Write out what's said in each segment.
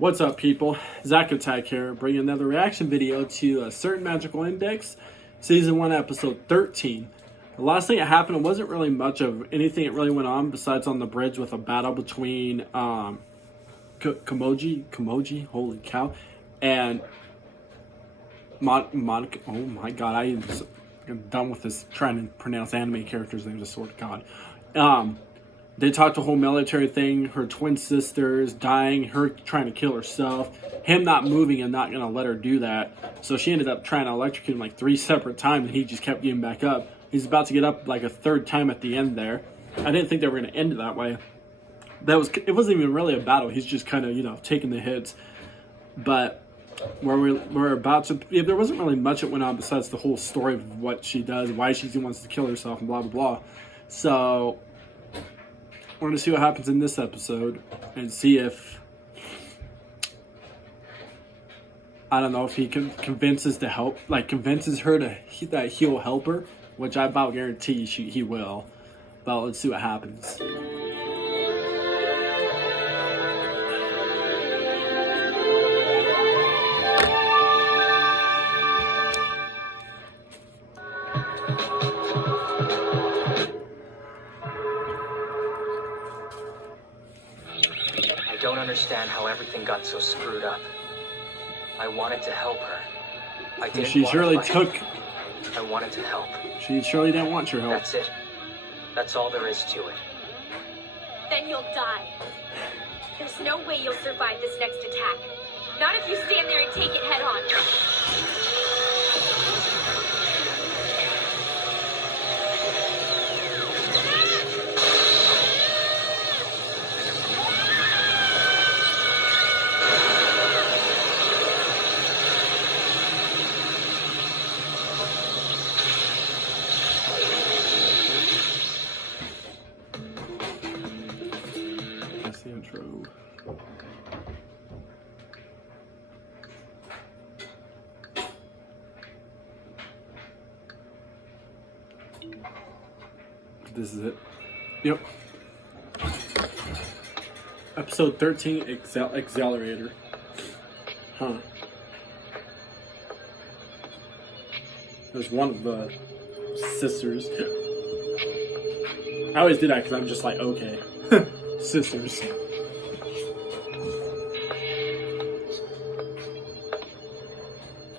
What's up, people? Zach Attack here, bringing another reaction video to a Certain Magical Index, Season 1, Episode 13. The last thing that happened, it wasn't really much of anything that really went on besides on the bridge with a battle between Kamoji, holy cow, and Monica. Oh my god, I'm done with this trying to pronounce anime characters' names, I swear to God. They talked the whole military thing, her twin sisters dying, her trying to kill herself, him not moving and not going to let her do that. So she ended up trying to electrocute him like 3 separate times, and he just kept getting back up. He's about to get up like a 3rd time at the end there. I didn't think they were going to end it that way. It wasn't even really a battle. He's just kind of, taking the hits. But where we're about to... Yeah, there wasn't really much that went on besides the whole story of what she does, why she wants to kill herself, and blah, blah, blah. So... we're going to see what happens in this episode and see if, I don't know, if he convinces her that he'll help her, which I about guarantee he will. But let's see what happens. I don't understand how everything got so screwed up. I wanted to help her. I didn't She surely took. I wanted to help. She surely didn't want your help. That's it. That's all there is to it. Then you'll die. There's no way you'll survive this next attack. Not if you stand there and take it head on. That's the intro. This is it. Yep. Episode 13, Accelerator. Huh. There's one of the sisters. I always do that because I'm just like, okay. Sisters.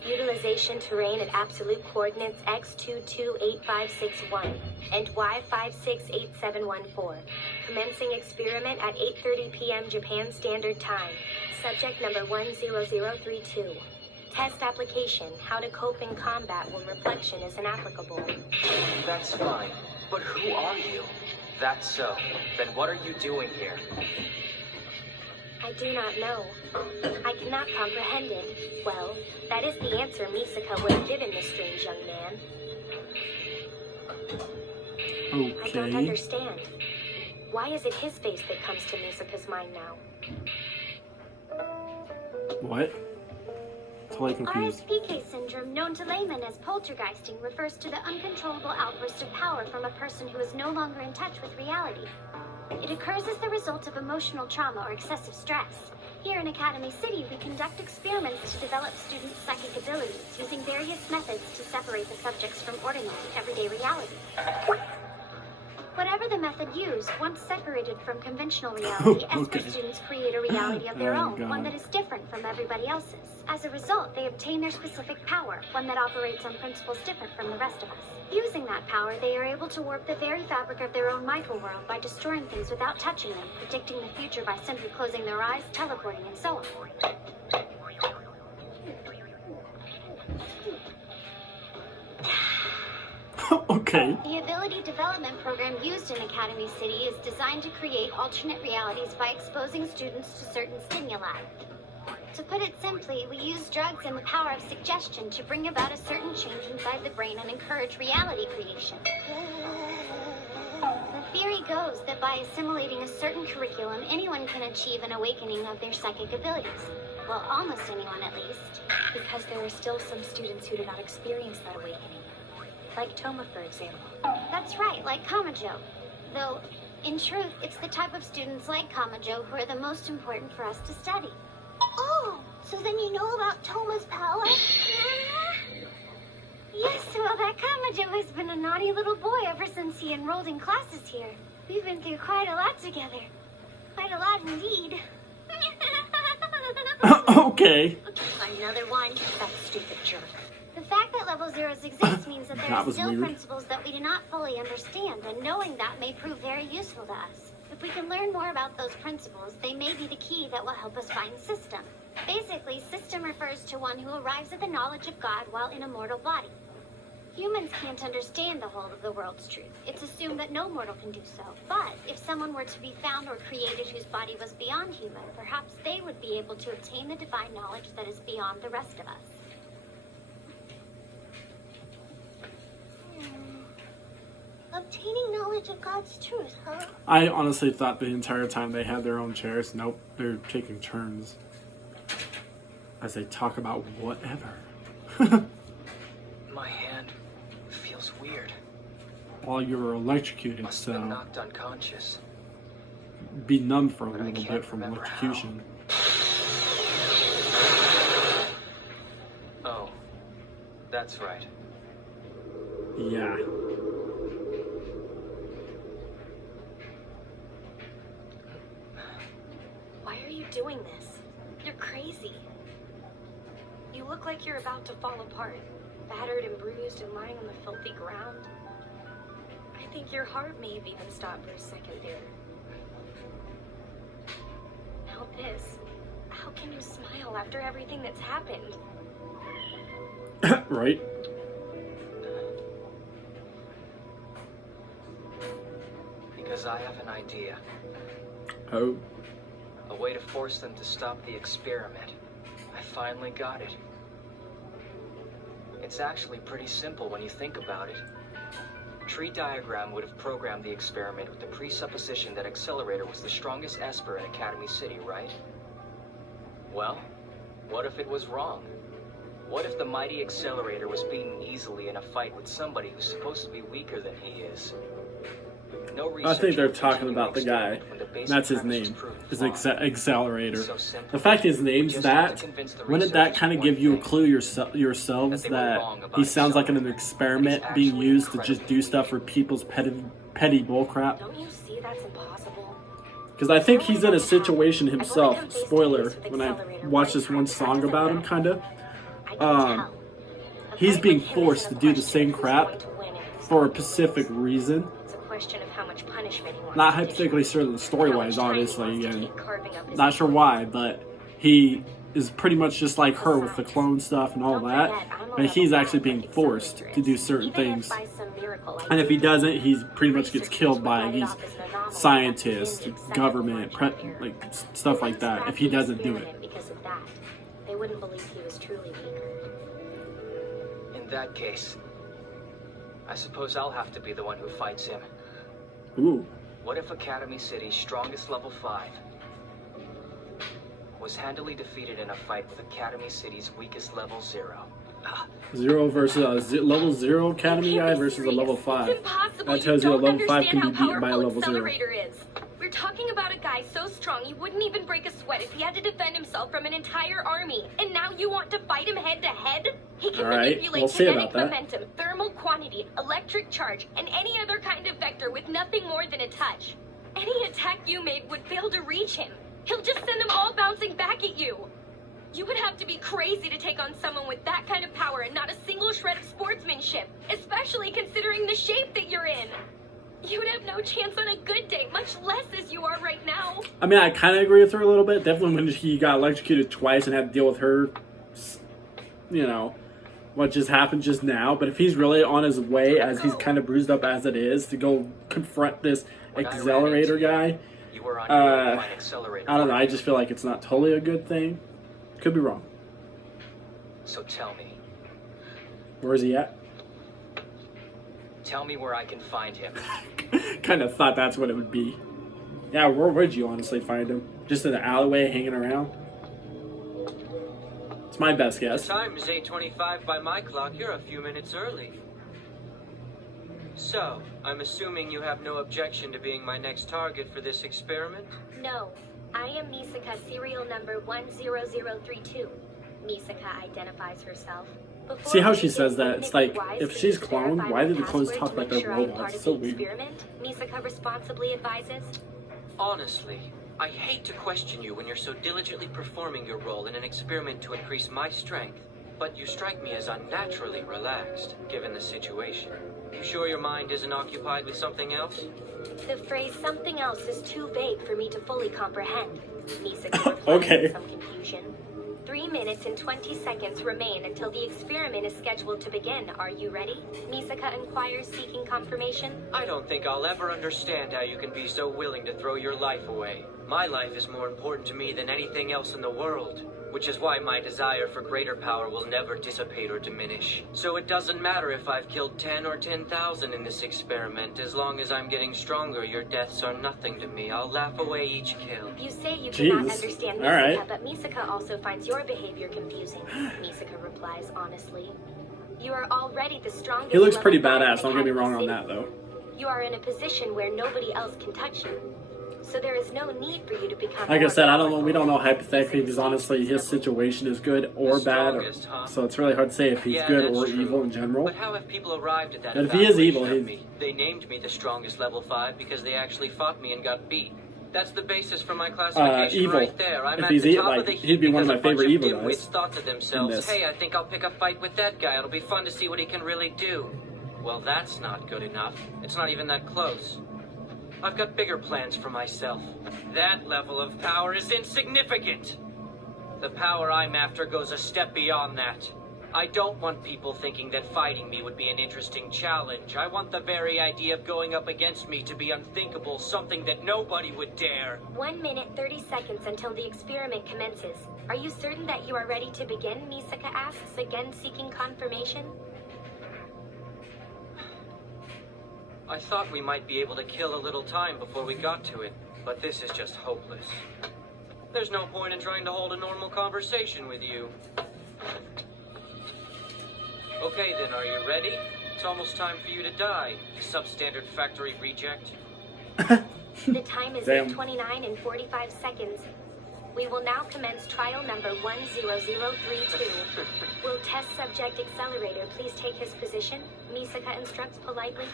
Utilization terrain at absolute coordinates x228561 and y568714. Commencing experiment at 8:30 p.m. Japan Standard Time. Subject number 10032. Test application: how to cope in combat when reflection is inapplicable. That's fine. But who are you? That's so. Then what are you doing here? I do not know. I cannot comprehend it. Well, that is the answer Misaka would have given this strange young man. Okay. I don't understand. Why is it his face that comes to Misaka's mind now? What? Totally confused. RSPK syndrome, known to laymen as poltergeisting, refers to the uncontrollable outburst of power from a person who is no longer in touch with reality. It occurs as the result of emotional trauma or excessive stress. Here in Academy City, we conduct experiments to develop students' psychic abilities, using various methods to separate the subjects from ordinary, everyday reality. Whatever the method used, once separated from conventional reality, Okay. Esper students create a reality of their Oh, own, God. one that is different from everybody else's. As a result, they obtain their specific power, one that operates on principles different from the rest of us. Using that power, they are able to warp the very fabric of their own micro-world by destroying things without touching them, predicting the future by simply closing their eyes, teleporting, and so on. Okay. The ability development program used in Academy City is designed to create alternate realities by exposing students to certain stimuli. To put it simply, we use drugs and the power of suggestion to bring about a certain change inside the brain and encourage reality creation. The theory goes that by assimilating a certain curriculum, anyone can achieve an awakening of their psychic abilities. Well, almost anyone at least. Because there are still some students who do not experience that awakening. Like Toma, for example. That's right, like Kamajo. Though, in truth, it's the type of students like Kamajo who are the most important for us to study. So then you know about Toma's power? Yes, well, that Kamajo has been a naughty little boy ever since he enrolled in classes here. We've been through quite a lot together. Quite a lot indeed. Okay. Another one. That stupid jerk. The fact that level zeros exist means that there That are was still weird. principles that we do not fully understand, and knowing that may prove very useful to us. If we can learn more about those principles, they may be the key that will help us find System. Basically, System refers to one who arrives at the knowledge of God while in a mortal body. Humans can't understand the whole of the world's truth. It's assumed that no mortal can do so. But if someone were to be found or created whose body was beyond human, perhaps they would be able to obtain the divine knowledge that is beyond the rest of us. Obtaining knowledge of God's truth, huh? I honestly thought the entire time they had their own chairs. Nope, they're taking turns as they talk about whatever. My hand feels weird. While you were electrocuted, Must have been so knocked unconscious. be numb for a But I little can't bit from remember electrocution. Oh, that's right. Yeah. Why are you doing this? You're crazy. You look like you're about to fall apart, battered and bruised and lying on the filthy ground. I think your heart may have even stopped for a second there. Now this. How can you smile after everything that's happened? Right? Because I have an idea. Oh. A way to force them to stop the experiment. I finally got it. It's actually pretty simple when you think about it. Tree Diagram would have programmed the experiment with the presupposition that Accelerator was the strongest Esper in Academy City, right? Well, what if it was wrong? What if the mighty Accelerator was beaten easily in a fight with somebody who's supposed to be weaker than he is? No I think they're researcher talking continued about the guy. experiment when the basic That's his premise was name. proven His flawed. Accelerator. So simple. The fact his We name's just have to that, convince the wouldn't that researchers kind of one give you a thing, clue yourselves that they were that wrong about he sounds like an Accelerator, experiment but he's being actually used to just incredibly do stuff for people's petty bullcrap? Don't you see that's impossible? Because I think he's in a situation himself. Spoiler, when I watched this one song about him, kind of. I can tell. A He's fight being with him forced isn't to a do the question same of who's crap going to win and who's for a not. specific reason. It's a question of how much punishment he wants Not to dish hypothetically out. certain story-wise, How much time he obviously, wants to and take carving up his not sure own. why, but he is pretty much just like her with the clone stuff and all Don't that. forget, I'm a And he's level actually five being like forced Accelerator to do is. certain Even if things. by some miracle I And if he do doesn't, he pretty much researchers gets killed would by write it these off as an anomaly scientists, that's within the government, acceptable margin of error. stuff They like wouldn't that, scrap if he the doesn't do it. experiment because of that. They wouldn't believe he was truly weaker. In that case, I suppose I'll have to be the one who fights him. Ooh. What if Academy City's strongest level 5 was handily defeated in a fight with Academy City's weakest level 0? Ah, Zero versus a level 0 academy You guy can't be versus a serious. level 5. It's impossible. That tells you a don't level 5 can understand be how beaten by a powerful level 0. Accelerator is. We're talking about a guy so strong he wouldn't even break a sweat if he had to defend himself from an entire army. And now you want to fight him head to head? He can All right, manipulate we'll see kinetic about that. momentum, thermal quantity, electric charge, and any other kind of vector with nothing more than a touch. Any attack you made would fail to reach him. He'll just send them all bouncing back at you. You would have to be crazy to take on someone with that kind of power and not a single shred of sportsmanship, especially considering the shape that you're in. You'd have no chance on a good day, much less as you are right now. I mean, I kind of agree with her a little bit. Definitely when he got electrocuted twice and had to deal with her, you know, what just happened just now. But if he's really on his way, as he's kind of bruised up as it is, to go confront this when I ran accelerator into you, guy, you were on your way to find Accelerator. I don't know. I just feel like it's not totally a good thing. Could be wrong. So tell me. Where is he at? Tell me where I can find him. Kind of thought that's what it would be. Yeah, where would you honestly find him? Just in the alleyway hanging around? It's my best The guess. time is 8:25 by my clock. You're a few minutes early. So, I'm assuming you have no objection to being my next target for this experiment? No, I am Misaka, serial number 10032. Misaka identifies herself. Before See how we she says begin, that? wouldn't It's it be like, wise if for she's you to cloned, verify why my do the clones password talk to like make they're sure I'm robots? part It's of so the weird. experiment? Misaka responsibly advises. Honestly, I hate to question you when you're so diligently performing your role in an experiment to increase my strength, but you strike me as unnaturally relaxed, given the situation. You sure your mind isn't occupied with something else? The phrase something else is too vague for me to fully comprehend. Misaka replies Okay. in some confusion. 3 minutes and 20 seconds remain until the experiment is scheduled to begin. Are you ready? Misaka inquires, seeking confirmation. I don't think I'll ever understand how you can be so willing to throw your life away. My life is more important to me than anything else in the world, which is why my desire for greater power will never dissipate or diminish. So it doesn't matter if I've killed 10 or 10,000 in this experiment. As long as I'm getting stronger, your deaths are nothing to me. I'll laugh away each kill. You say you cannot Jeez. understand All Misaka, right. but Misaka also finds your behavior confusing. Misaka replies honestly. You are already the strongest. He looks pretty level 5 badass, don't get me Academy wrong on City. that, though. You are in a position where nobody else can touch you. So there is no need for you to become Like I more said, I don't know. powerful. We don't know hypothetically because honestly, his situation is good or bad, Strongest, huh? so it's really hard to say if he's Yeah, good that's or true. evil in general. But how have people arrived at that And if he is evil, evaluation of he's- me? They named me the strongest level 5 because they actually fought me and got beat. That's the basis for my classification Evil. right there. I'm If at he's the top like, of the he'd heap be one of because my a bunch favorite evil of guys dimwits thought to themselves, this. hey, I think I'll pick a fight with that guy. It'll be fun to see what he can really do. Well, that's not good enough. It's not even that close. I've got bigger plans for myself. That level of power is insignificant. The power I'm after goes a step beyond that. I don't want people thinking that fighting me would be an interesting challenge. I want the very idea of going up against me to be unthinkable, something that nobody would dare. 1 minute 30 seconds until the experiment commences. Are you certain that you are ready to begin? Misaka asks, again seeking confirmation. I thought we might be able to kill a little time before we got to it, but this is just hopeless. There's no point in trying to hold a normal conversation with you. Okay then, are you ready? It's almost time for you to die, substandard factory reject. The time is Damn. 8:29 and 45 seconds. We will now commence trial number 10032. Will test subject accelerator please take his position? Misaka instructs politely.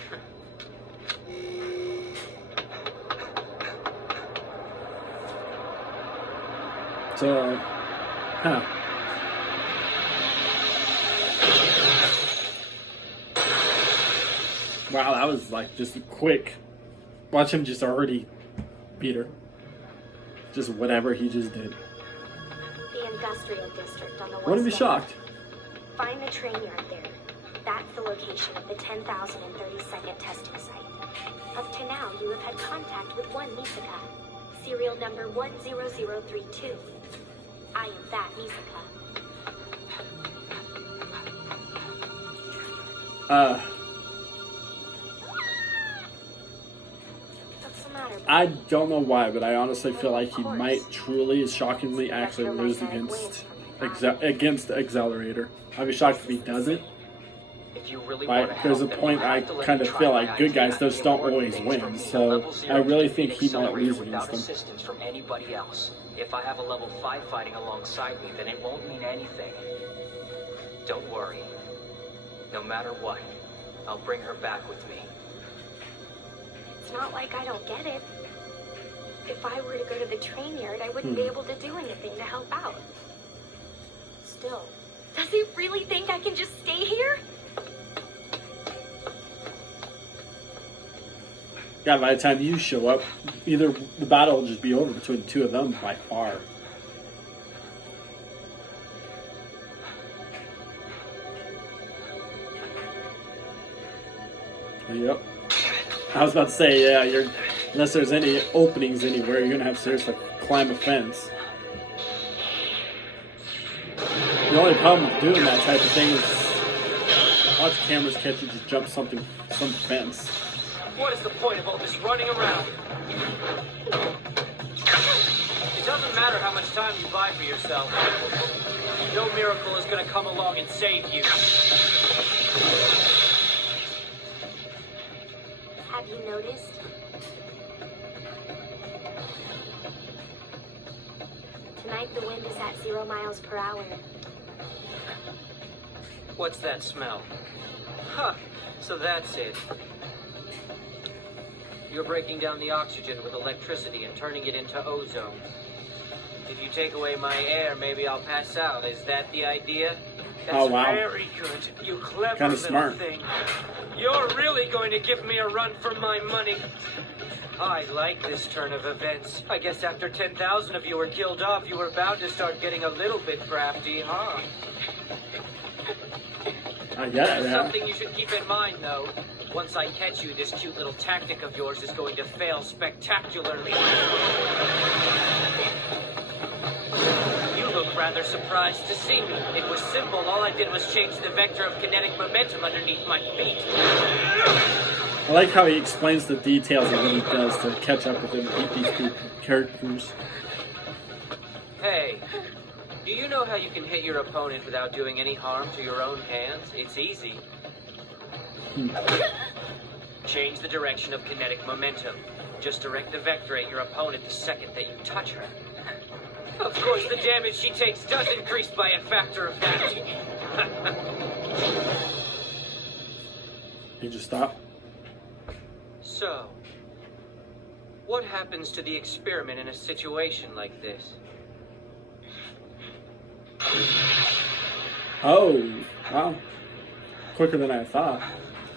So, huh. Wow, that was like just quick. Watch him just already beat her. Just whatever he just did. The industrial district on the west Wouldn't be side. shocked. Find the train yard there. That's the location of the 10,032nd testing site. Up to now, you have had contact with one Misaka. Serial number 10032. I am that Misaka. What's the matter? I don't know why, but I honestly feel like he might truly, shockingly, actually lose against the Accelerator. I'd be shocked if he doesn't. If you really Like, want to there's a help, then point you I have to let kind me of try feel my like good idea. guys just The don't important always things for win, me, a so level 0 I really to think defeat he might Accelerator lose without against him. assistance from anybody else. If I have a level 5 fighting alongside me, then it won't mean anything. Don't worry. No matter what, I'll bring her back with me. It's not like I don't get it. If I were to go to the train yard, I wouldn't be able to do anything to help out. Still, Does he really think I can just stay here? Yeah, by the time you show up, either the battle will just be over between the two of them by far. Yep. I was about to say, yeah, unless there's any openings anywhere, you're gonna have to seriously climb a fence. The only problem with doing that type of thing is watch cameras catch you just jump some fence. What is the point of all this running around? It doesn't matter how much time you buy for yourself. No miracle is gonna come along and save you. have you noticed? Tonight the wind is at 0 miles per hour. What's that smell? Huh, so that's it. You're breaking down the oxygen with electricity and turning it into ozone. If you take away my air, maybe I'll pass out. Is that the idea? That's Oh, wow. very good. You clever Kinda little smart. thing. You're really going to give me a run for my money. I like this turn of events. I guess after 10,000 of you were killed off, you were bound to start getting a little bit crafty, huh? I get it, yeah. Something you should keep in mind, though. Once I catch you, this cute little tactic of yours is going to fail spectacularly. You look rather surprised to see me. It was simple. All I did was change the vector of kinetic momentum underneath my feet. I like how he explains the details of what he does to catch up with him, beat these characters. Hey, do you know how you can hit your opponent without doing any harm to your own hands? It's easy. Change the direction of kinetic momentum. Just direct the vector at your opponent the second that you touch her. Of course, the damage she takes does increase by a factor of that. He just stopped. So, what happens to the experiment in a situation like this? Oh, wow. Quicker than I thought.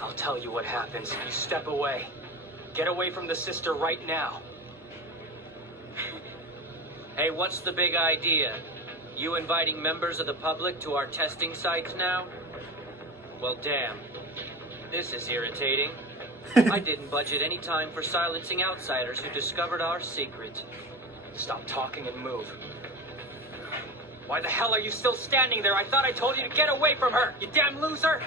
I'll tell you what happens. You step away. Get away from the sister right now. Hey, what's the big idea? You inviting members of the public to our testing sites now? Well, damn. This is irritating. I didn't budget any time for silencing outsiders who discovered our secret. Stop talking and move. Why the hell are you still standing there? I thought I told you to get away from her, you damn loser!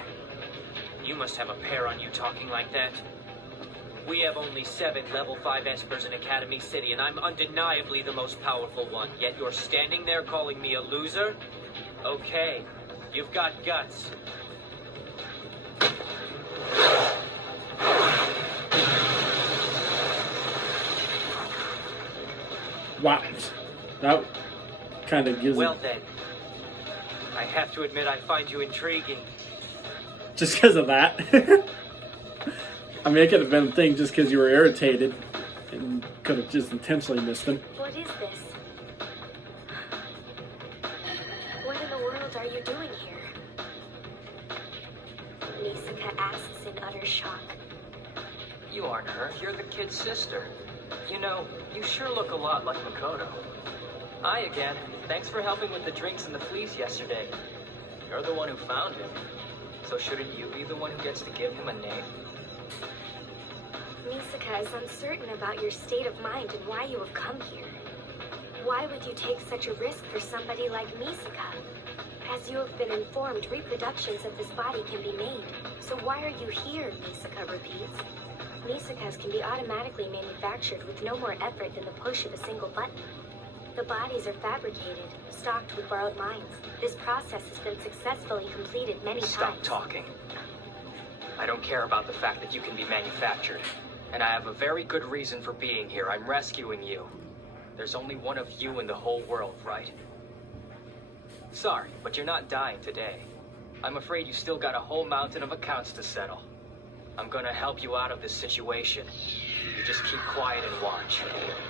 You must have a pair on you talking like that. We have only 7 level 5 espers in Academy City, and I'm undeniably the most powerful one. Yet you're standing there calling me a loser? Okay, you've got guts. Wow. That kind of gives Well it... then, I have to admit I find you intriguing. Just because of that. I mean, it could have been a thing just because you were irritated and could have just intentionally missed him. What is this? What in the world are you doing here? Misaka asks in utter shock. You aren't her, you're the kid's sister. You know, you sure look a lot like Makoto. Hi again. Thanks for helping with the drinks and the fleas yesterday. You're the one who found him. So shouldn't you be the one who gets to give him a name? Misaka is uncertain about your state of mind and why you have come here. Why would you take such a risk for somebody like Misaka? As you have been informed, reproductions of this body can be made. So why are you here, Misaka repeats. Misakas can be automatically manufactured with no more effort than the push of a single button. The bodies are fabricated, stocked with borrowed minds. This process has been successfully completed many Stop times. talking. I don't care about the fact that you can be manufactured. And I have a very good reason for being here. I'm rescuing you. There's only one of you in the whole world, right? Sorry, but you're not dying today. I'm afraid you still got a whole mountain of accounts to settle. I'm gonna help you out of this situation. You just keep quiet and watch.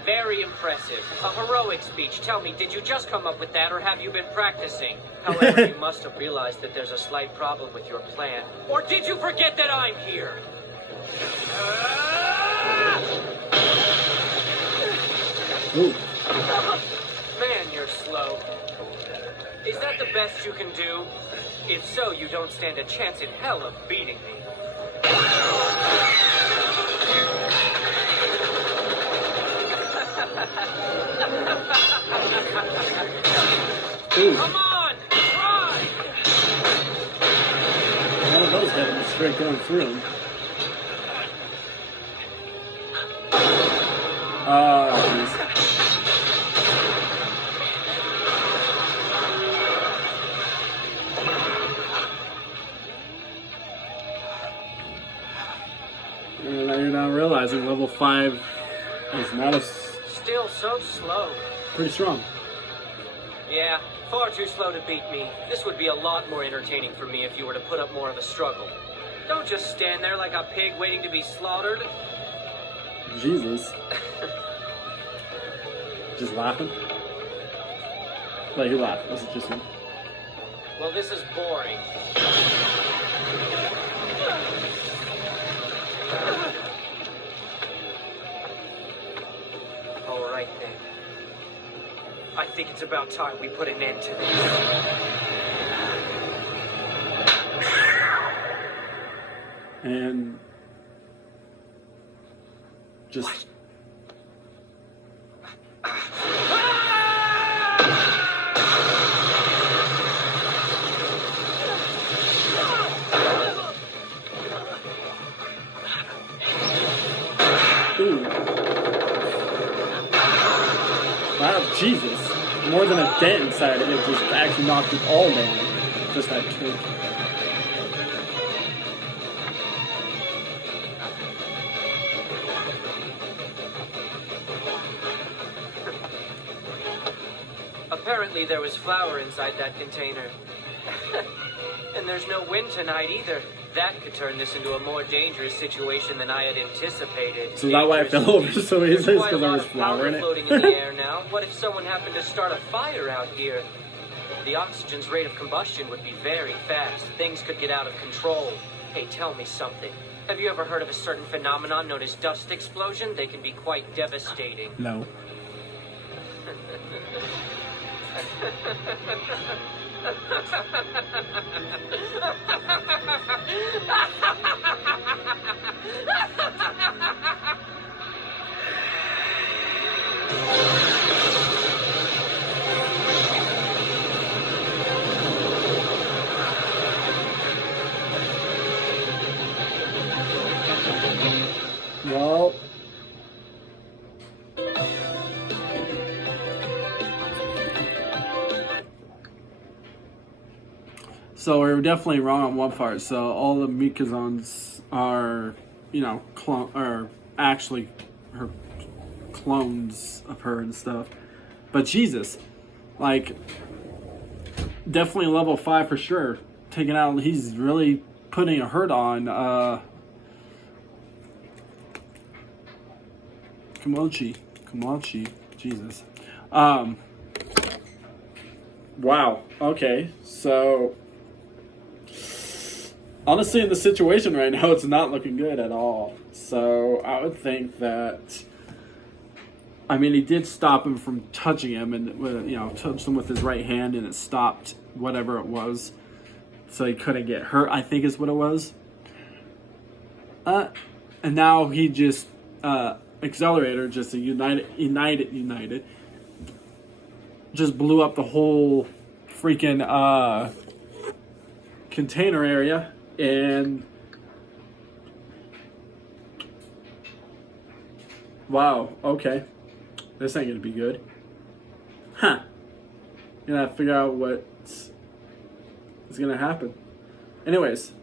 Very impressive. A heroic speech. Tell me, did you just come up with that, or have you been practicing? However, you must have realized that there's a slight problem with your plan. Or did you forget that I'm here? Ooh. Man, you're slow. Is that the best you can do? If so, you don't stand a chance in hell of beating me. Ooh. Come on, try! One of those hit him straight going through him. Jeez. And now you're now realizing level 5 is not as Still so slow. pretty strong. Yeah, far too slow to beat me. This would be a lot more entertaining for me if you were to put up more of a struggle. Don't just stand there like a pig waiting to be slaughtered. Jesus. Just laughing? Like, you laugh. This is just him. Well, this is boring. All right, then. I think it's about time we put an end to this. And just ooh. Wow, Jesus. More than a dent inside it. It just actually knocked it all down. Just that kick. Apparently there was flour inside that container. And there's no wind tonight either. That could turn this into a more dangerous situation than I had anticipated. So that's why I fell over so easily, because there was flour in it. Floating in the air now. What if someone happened to start a fire out here? The oxygen's rate of combustion would be very fast. Things could get out of control. Hey, tell me something. Have you ever heard of a certain phenomenon known as dust explosion? They can be quite devastating. No. Well, so we were definitely wrong on one part. So all the Mikazons are, you know, are actually her clones of her and stuff. But Jesus, like, definitely level 5 for sure. Taking out, he's really putting a hurt on Kamachi, Jesus. Wow. Okay. So, honestly, in the situation right now, it's not looking good at all. So, I would think that, I mean, he did stop him from touching him, and, you know, touched him with his right hand, and it stopped whatever it was. So he couldn't get hurt, I think is what it was. And now he just, Accelerator, just a United, just blew up the whole freaking container area, and wow, okay, this ain't gonna be good, huh? Gonna have to figure out what is gonna happen. Anyways,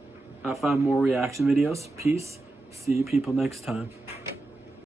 I'll find more reaction videos. Peace. See you people next time.